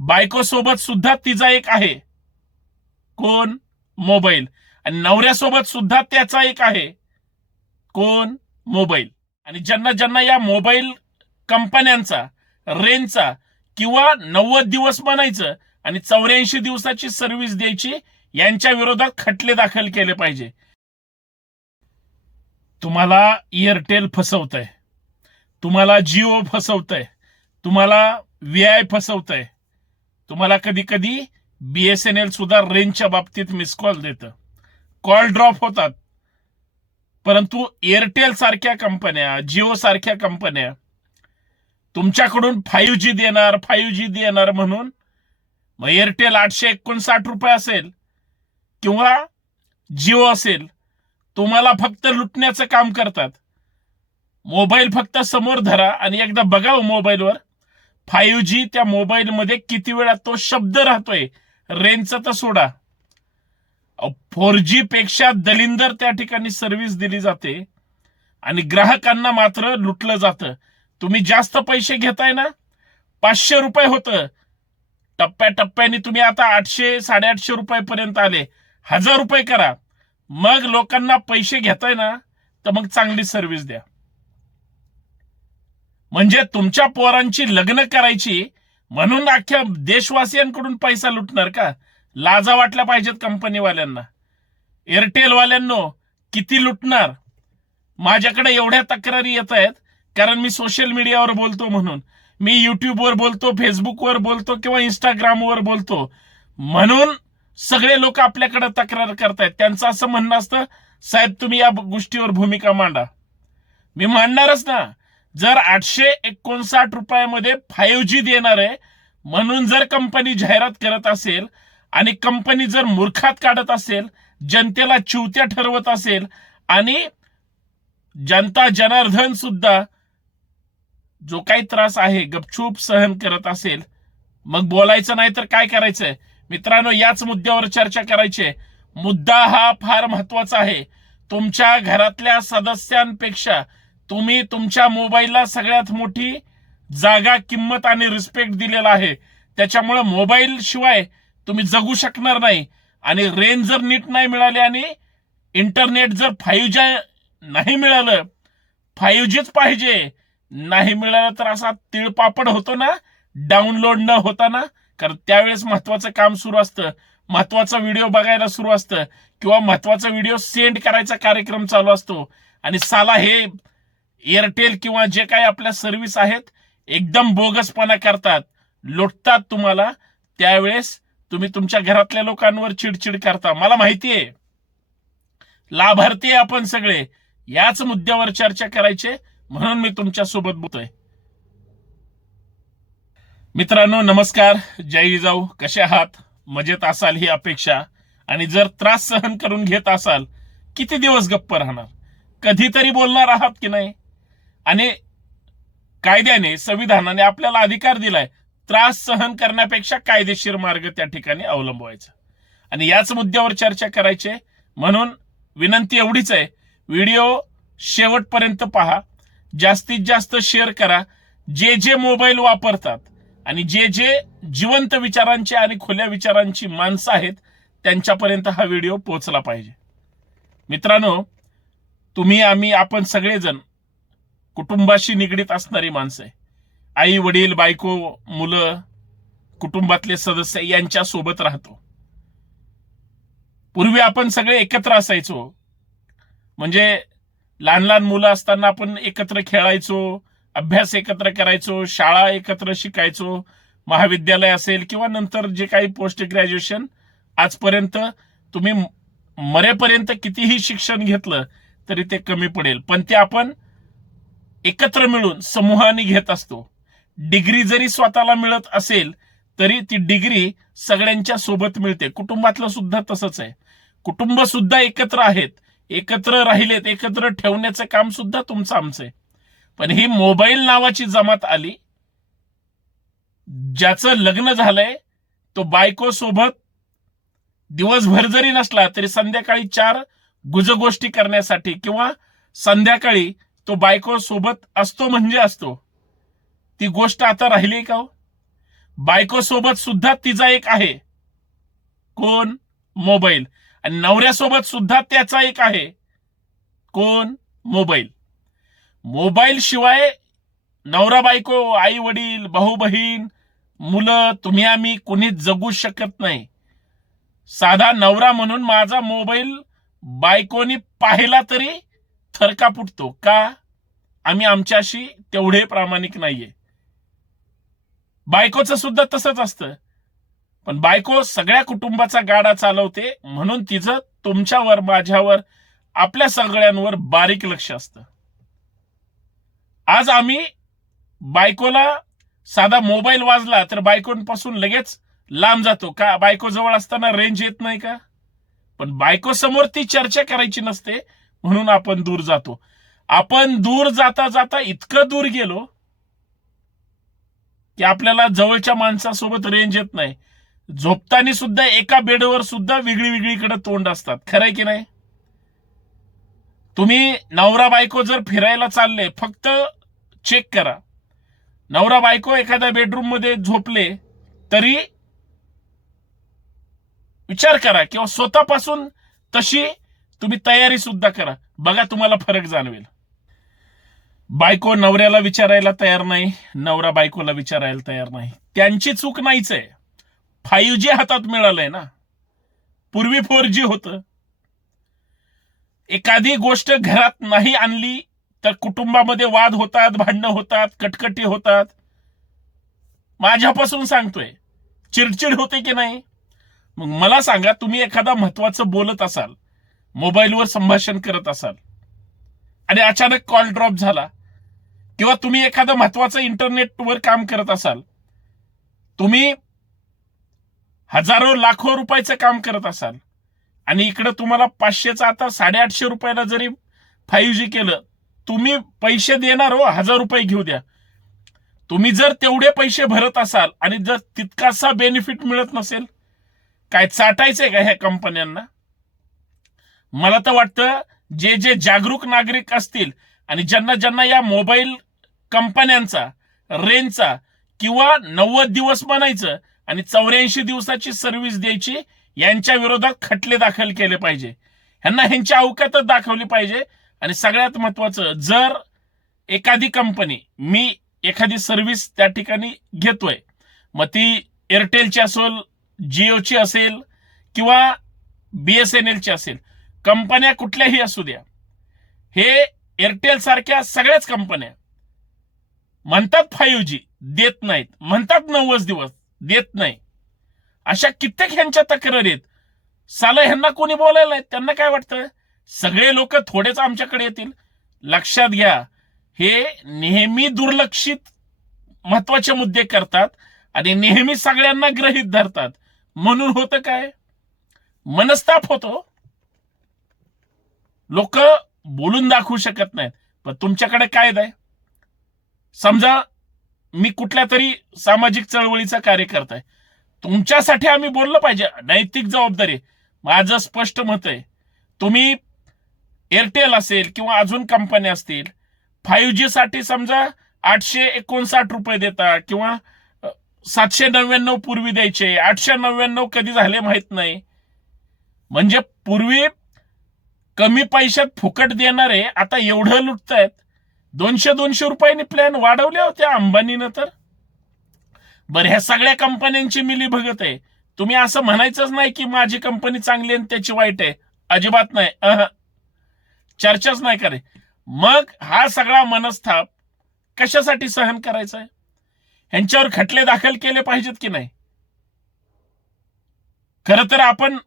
बायको सोबत सुद्धा तिचा एक आहे, कोण? मोबाईल. आणि नवऱ्यासोबत सुद्धा त्याचा एक आहे, कोण? मोबाईल. आणि ज्यांना ज्यांना या मोबाईल कंपन्यांचा, रेंजचा किंवा 90 दिवस म्हणायचं आणि 84 दिवसाची सर्व्हिस द्यायची, यांच्या विरोधात खटले दाखल केले पाहिजे. तुम्हाला एअरटेल फसवतंय, तुम्हाला जिओ फसवतंय, तुम्हाला VI फसवतंय, तुम्हाला कधी कधी BSNL सुद्धा रेंजच्या बाबतीत मिस कॉल देतं, कॉल ड्रॉप होतात. परंतु एअरटेल सारख्या कंपन्या, जिओ सारख्या कंपन्या तुमच्याकडून 5G देणार म्हणून मग एअरटेल 859 रुपये असेल किंवा जिओ असेल, तुम्हाला फक्त लुटण्याचं काम करतात. मोबाईल फक्त समोर धरा आणि एकदा बघा मोबाईलवर 5G त्या मोबाईलमध्ये किती वेळा तो शब्द राहतोय, रेंजचा तर सोडा. 4G पेक्षा दलिंदर त्या ठिकाणी सर्व्हिस दिली जाते आणि ग्राहकांना मात्र लुटलं जातं. तुम्ही जास्त पैसे घेताय ना, 500 रुपये होतं, टप्प्याटप्प्याने तुम्ही आता 800 850 रुपयापर्यंत आले, 1000 रुपये करा. मग लोकांना पैसे घेताय ना, तर मग चांगली सर्व्हिस द्या. म्हणजे तुमच्या पोरांची लग्न करायची म्हणून अख्ख्या देशवासियांकडून पैसा लुटणार का? लाजा वाटल्या पाहिजेत कंपनीवाल्यांना. एअरटेलवाल्यांनो किती लुटणार? माझ्याकडे एवढ्या तक्रारी येत आहेत कारण मी सोशल मीडियावर बोलतो म्हणून. मी युट्यूबवर बोलतो, फेसबुकवर बोलतो किंवा इंस्टाग्रामवर बोलतो म्हणून सगळे लोक आपल्याकडे तक्रार करतायत. त्यांचं असं म्हणणं असतं, साहेब तुम्ही या गोष्टीवर भूमिका मांडा. मी मांडणारच ना. जर 859 रुपयामध्ये 5G देणार आहे म्हणून जर कंपनी जाहिरात करत असेल आणि कंपनी जर मूर्खात काढत असेल, जनतेला चिवत्या ठरवत असेल आणि जनता जनार्दन सुद्धा जो काही त्रास आहे गपचूप सहन करत असेल, मग बोलायचं नाही तर काय करायचंय? मित्रांनो, याच मुद्द्यावर चर्चा करायची आहे. मुद्दा हा फार महत्वाचा आहे. तुमच्या घरातल्या सदस्यांपेक्षा तुम्ही तुमच्या मोबाईलला सगळ्यात मोठी जागा, किंमत आणि रिस्पेक्ट दिलेला आहे. त्याच्यामुळे मोबाईल शिवाय तुम्ही जगू शकणार नाही. आणि रेंज जर नीट नाही मिळाली आणि इंटरनेट जर 5G नाही मिळालं, 5Gच पाहिजे नाही मिळालं तर असा तिळपापड होतो ना डाउनलोड न होताना. कारण त्यावेळेस महत्वाचं काम सुरू असतं, महत्वाचा व्हिडिओ बघायला सुरू असतं किंवा महत्वाचा व्हिडिओ सेंड करायचा कार्यक्रम चालू असतो. आणि साला हे एअरटेल किंवा जे काही आपल्या सर्व्हिस आहेत एकदम बोगसपणा करतात, लुटतात तुम्हाला. त्यावेळेस तुम्ही तुमच्या घरातल्या लोकांवर चिडचिड करता. मला माहितीये, लाभार्थी आपण सगळे. याच मुद्द्यावर चर्चा करायचे म्हणून मी तुमच्या सोबत बोलतोय. मित्रांनो नमस्कार, जय जिजाऊ. कसे आहात? मजेत असाल ही अपेक्षा. आणि जर त्रास सहन करून घेत असाल, किती दिवस गप्प राहणार? कधीतरी बोलणार आहात की नाही? आणि कायद्याने, संविधानाने आपल्याला अधिकार दिलाय त्रास सहन करण्यापेक्षा कायदेशीर मार्ग त्या ठिकाणी अवलंबवायचा. आणि याच मुद्द्यावर चर्चा करायची म्हणून विनंती एवढीच आहे, व्हिडिओ शेवटपर्यंत पहा, जास्तीत जास्त शेअर करा. जे जे मोबाईल वापरतात आणि जे जे जिवंत विचारांची आणि खुल्या विचारांची माणसं आहेत त्यांच्यापर्यंत हा व्हिडिओ पोहोचला पाहिजे. मित्रांनो, तुम्ही, आम्ही, आपण सगळेजण कुटुंबाशी निगडीत असणारी माणसं आहे. आई वडील, बायको, मुलं, कुटुंबातले सदस्य यांच्या सोबत राहतो. पूर्वी आपण सगळे एकत्र असायचो. म्हणजे लहान लहान मुलं असताना आपण एकत्र खेळायचो, अभ्यास एकत्र करायचो, शाळा एकत्र शिकायचो, महाविद्यालय असेल किंवा नंतर जे काही पोस्ट ग्रॅज्युएशन, आजपर्यंत तुम्ही मरेपर्यंत कितीही शिक्षण घेतलं तरी ते कमी पडेल. पण ते आपण एकत्र मिळून समूहाने घेत असतो. डिग्री जरी स्वतःला मिळत असेल तरी ती डिग्री सगळ्यांच्या सोबत मिळते. कुटुंबातलं सुद्धा तसंच आहे. कुटुंब सुद्धा एकत्र आहेत, एकत्र राहिलेत, एकत्र ठेवण्याचं काम सुद्धा तुमचं आमचं आहे. पण ही मोबाईल नावाची जमात आली. ज्याचं लग्न झालंय तो बायको सोबत दिवसभर जरी नसला तरी संध्याकाळी 4 गुजगोष्टी करण्यासाठी किंवा संध्याकाळी तो बायको सोबत असतो म्हणजे असतो. ती गोष्ट आता राहिली का हो? बायको सोबत सुद्धा तिचा एक आहे, कोण? मोबाईल. आणि नवऱ्यासोबत सुद्धा त्याचा एक आहे, कोण? मोबाईल. मोबाईल शिवाय नवरा बायको, आई वडील, भाऊ बहीण, मुलं, तुम्ही आम्ही कुणीच जगू शकत नाही. साधा नवरा म्हणून माझा मोबाईल बायकोनी पाहिला तरी थरका फुटतो. का? आम्ही आमच्याशी तेवढे प्रामाणिक नाहीये. बायकोचं सुद्धा तसंच असतं. पण बायको सगळ्या कुटुंबाचा गाडा चालवते, म्हणून तिचं तुमच्यावर, माझ्यावर, आपल्या सगळ्यांवर बारीक लक्ष असतं. आज आम्ही बायकोला साधा मोबाईल वाजला तर बायकोपासून लगेच लांब जातो. का? बायको जवळ असताना रेंज येत नाही का? पण बायको समोर ती चर्चा करायची नसते, म्हणून आपण दूर जातो. आपण दूर जाता जाता इतकं दूर गेलो की आपल्याला जवळच्या माणसासोबत रेंज येत नाही. झोपताना सुद्धा एका बेडवर सुद्धा वेगळीकडे तोंड असतात. खरंय की नाही? तुम्ही नवरा बायको जर फिरायला चालले, फक्त चेक करा. नवरा बायको एखाद्या बेडरूम मध्ये झोपले तरी विचार करा, किंवा स्वतःपासून तशी तुम्ही तयारी सुद्धा करा. बघा, तुम्हाला फरक जाणवेल. बायको नवऱ्याला विचारायला तयार नाही, नवरा बायकोला विचारायला तयार नाही. त्यांची चूक नाहीच आहे. 5G हातात मिळालंय ना. पूर्वी 4G होतं. एखादी गोष्ट घरात नाही आणली तर कुटुंबामध्ये वाद होतात, भांडणं होतात, कटकटी होतात. माझ्यापासून सांगतोय, चिडचिड होते की नाही? मग मला सांगा, तुम्ही एखादा महत्वाचं बोलत असाल, मोबाईलवर संभाषण करत असाल आणि अचानक कॉल ड्रॉप झाला, किंवा तुम्ही एखादं महत्वाचं इंटरनेटवर काम करत असाल, तुम्ही हजारो लाखो रुपयाचं काम करत असाल आणि इकडे तुम्हाला 500चं आता 850 रुपयाला जरी 5G केलं, तुम्ही पैसे देणार हो, 1000 रुपये घेऊ द्या. तुम्ही जर तेवढे पैसे भरत असाल आणि जर तितकासा बेनिफिट मिळत नसेल, काय चाटायचंय का ह्या कंपन्यांना? मला तर वाटतं जे जे जागरूक नागरिक असतील आणि ज्यांना ज्यांना या मोबाईल कंपन्यांचा, रेंजचा, किंवा 90 दिवस बनायचं आणि 84 दिवसाची सर्व्हिस द्यायची, यांच्या विरोधात खटले दाखल केले पाहिजे. ह्यांना ह्यांची अवकातच दाखवली पाहिजे. आणि सगळ्यात महत्वाचं, जर एखादी कंपनी, मी एखादी सर्व्हिस त्या ठिकाणी घेतोय, मग ती एअरटेलची असेल, जिओची असेल, किंवा BSNLची असेल, कंपन्या कुठल्याही असू द्या, हे एअरटेल सारख्या सगळ्याच कंपन्या म्हणतात 5G देत नाहीत, म्हणतात 90 दिवस देत नाही. अशा कित्येक ह्यांच्या तक्रारी आहेत. साला ह्यांना कोणी बोलायला नाही. त्यांना काय वाटतं, सगळे लोक थोडेच आमच्याकडे येतील? लक्षात घ्या, हे नेहमी दुर्लक्षित महत्वाचे मुद्दे करतात आणि नेहमी सगळ्यांना गृहीत धरतात. म्हणून होतं काय, मनस्ताप होतो. लोक बोलून दाखवू शकत नाहीत. पण तुमच्याकडे काय आहे? समजा मी कुठल्या तरी सामाजिक चळवळीचा कार्यकर्ता आहे, तुमच्यासाठी आम्ही बोललं पाहिजे, नैतिक जबाबदारी. माझं स्पष्ट मत आहे, तुम्ही एअरटेल असेल किंवा अजून कंपन्या असतील, 5G साठी समजा 859 रुपये देता, किंवा 799 पूर्वी द्यायचे, 899 कधी झाले माहित नाही. म्हणजे पूर्वी कमी पैशात फुकट देणारे आता एवढं लुटतायत. 200 रुपयांनी प्लॅन वाढवले होते अंबानीनं तर. बरं, ह्या सगळ्या कंपन्यांची मिली भगत आहे. तुम्ही असं म्हणायचंच नाही की माझी कंपनी चांगली आणि त्याची वाईट आहे. अजिबात नाही. चर्चाच नाही करे. मग हा सगळा मनस्ताप कशासाठी सहन करायचा आहे? ह्यांच्यावर खटले दाखल केले पाहिजेत की नाही? खरं तर आपण,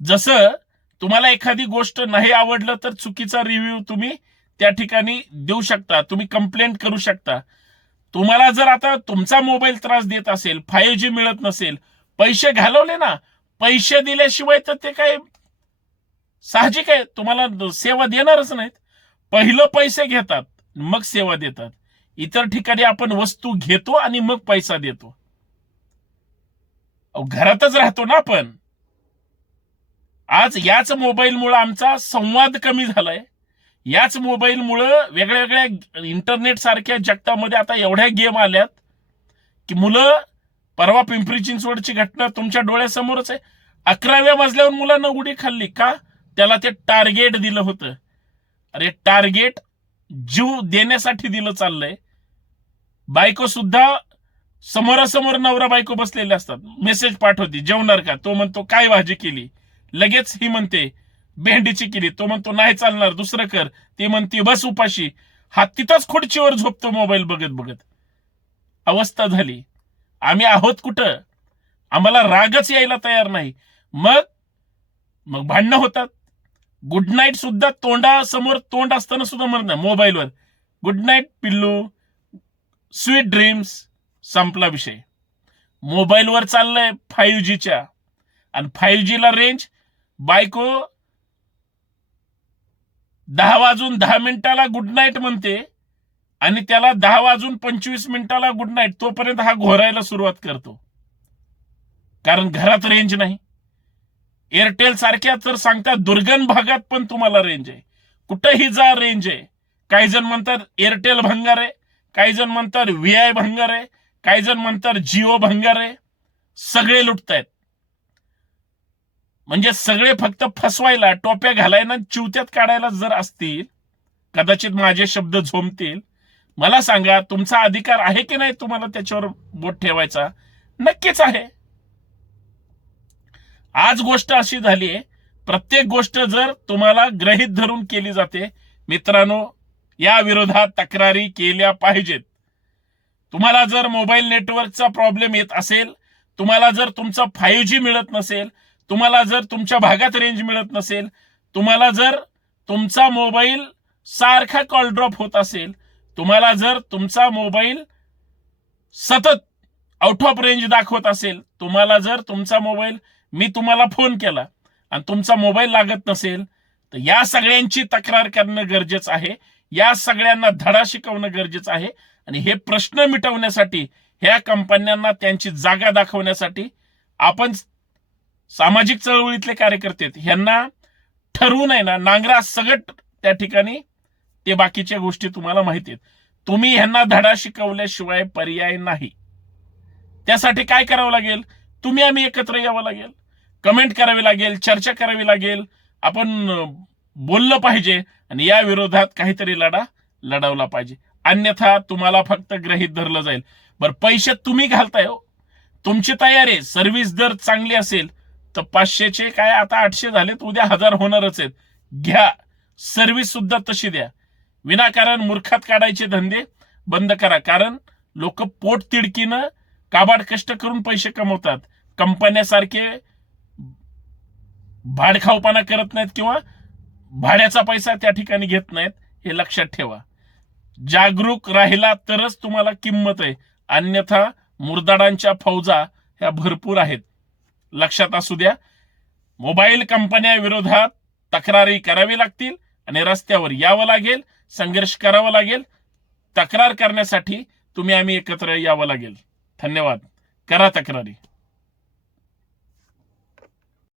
जसं तुम्हाला एखादी गोष्ट नाही आवडलं तर चुकीचा रिव्ह्यू तुम्ही त्या ठिकाणी देऊ शकता, तुम्ही कंप्लेंट करू शकता. तुम्हाला जर आता तुमचा मोबाईल त्रास देत असेल, 5G मिळत नसेल, पैसे घालवले ना, पैसे दिल्याशिवाय तर ते काय साहजिक आहे, तुम्हाला सेवा देणारच नाहीत. पहिलं पैसे घेतात, मग सेवा देतात. इतर ठिकाणी आपण वस्तू घेतो आणि मग पैसा देतो. घरातच राहतो ना आपण. आज याच मोबाईलमुळे आमचा संवाद कमी झालाय. याच मोबाईलमुळे वेगळ्या वेगळ्या इंटरनेट सारख्या जगतामध्ये आता एवढ्या गेम आल्यात की मुलं परवा पिंपरी चिंचवडची घटना तुमच्या डोळ्यासमोरच आहे. 11व्या मजल्यावर मुलांना उडी खाल्ली का? त्याला ते टार्गेट दिलं होतं. अरे टार्गेट जीव देण्यासाठी दिलं चाललंय. बायको सुद्धा समोरासमोर नवरा बायको बसलेले असतात, मेसेज पाठवते जेवणार का, तो म्हणतो काय भाजी केली, लगेच ही म्हणते भेंडीची केली, तो म्हणतो नाही चालणार दुसरं कर, ती म्हणते बस उपाशी. हा तिथंच खुर्चीवर झोपतो मोबाईल बघत बघत. अवस्था झाली. आम्ही आहोत कुठं? आम्हाला रागच यायला तयार नाही. मग भांडणं होतात. गुड नाईट सुद्धा तोंडासमोर तोंड असताना सुद्धा म्हणत नाही, मोबाईलवर गुड नाईट पिल्लू, स्वीट ड्रीम्स. संपला विषय. मोबाईलवर चाललंय 5Gच्या, आणि 5G ला रेंज. बायको 10 वाजून 10 मिनिटाला गुड नाईट म्हणते आणि त्याला 10 वाजून 25 मिनिटाला गुड नाईट. तोपर्यंत हा घोरायला सुरुवात करतो, कारण घरात रेंज नाही. एअरटेल सारख्या तर सांगतात दुर्गम भागात पण तुम्हाला रेंज आहे, कुठेही जा रेंज आहे. काही जण म्हणतात एअरटेल भंगार आहे, काही जण म्हणतात VI भंगार आहे, काही जण म्हणतात जिओ भंगार आहे. सगळे लुटतायत. म्हणजे सगळे फक्त फसवायला, टोप्या घालायला, चिवत्यात काढायला जर असतील, कदाचित माझे शब्द झोमतील. मला सांगा तुमचा अधिकार आहे की नाही तुम्हाला त्याच्यावर बोट ठेवायचा? नक्कीच आहे. आज गोष्ट अशी झाली आहे, प्रत्येक गोष्ट जर तुम्हाला गृहीत धरून केली जाते. मित्रांनो, या विरोधात तक्रारी केल्या पाहिजेत. तुम्हाला जर मोबाईल नेटवर्कचा प्रॉब्लेम येत असेल, तुम्हाला जर तुमचा 5G मिळत नसेल, तुम्हाला जर तुमच्या भागात रेंज मिळत नसेल, तुम्हाला जर तुमचा मोबाईल सारखा कॉल ड्रॉप होत असेल, तुम्हाला जर तुमचा मोबाईल सतत आउट ऑफ रेंज दाखवत असेल, तुम्हाला जर तुमचा मोबाईल, मी तुम्हाला फोन केला आणि तुमचा मोबाईल लागत नसेल, तर या सगळ्यांची तक्रार करणं गरजेचं आहे. या सगळ्यांना धडा शिकवणं गरजेचं आहे. आणि हे प्रश्न मिटवण्यासाठी, ह्या कंपन्यांना त्यांची जागा दाखवण्यासाठी आपण सामाजिक चळवळीतले कार्यकर्ते ह्यांना ठरवून आहे ना, नांगरा सगट त्या ठिकाणी ते बाकीच्या गोष्टी तुम्हाला माहिती आहेत. तुम्ही ह्यांना धडा शिकवल्याशिवाय पर्याय नाही. त्यासाठी काय करावं लागेल? तुम्ही आम्ही एकत्र यावं लागेल, कमेंट करावी लागेल, चर्चा करावी लागेल, आपण बोललं पाहिजे आणि या विरोधात काहीतरी लढा लढवला पाहिजे. अन्यथा तुम्हाला फक्त गृहीत धरलं जाईल. बरं, पैसे तुम्ही घालताय हो, तुमची तयारी आहे. सर्व्हिस दर चांगली असेल तर 500चे काय आता 800 झालेत, उद्या 1000 होणारच आहेत. घ्या, सर्व्हिस सुद्धा तशी द्या. विनाकारण मूर्खात काढायचे धंदे बंद करा. कारण लोक पोट तिडकीनं काबाड कष्ट करून पैसे कमवतात. कंपन्यासारखे भाडखाऊपणा करत नाहीत किंवा भाड्याचा पैसा त्या ठिकाणी घेत नाहीत. हे लक्षात ठेवा. जागरूक राहिला तरच तुम्हाला किंमत आहे, अन्यथा मुरदाडांच्या फौजा ह्या भरपूर आहेत. लक्षात असू द्या. मोबाईल कंपन्या विरोधात तक्रारी करावी लागतील आणि रस्त्यावर यावं लागेल, संघर्ष करावा लागेल. तक्रार करण्यासाठी तुम्ही आम्ही एकत्र यावं लागेल. धन्यवाद. करा तक्रारी.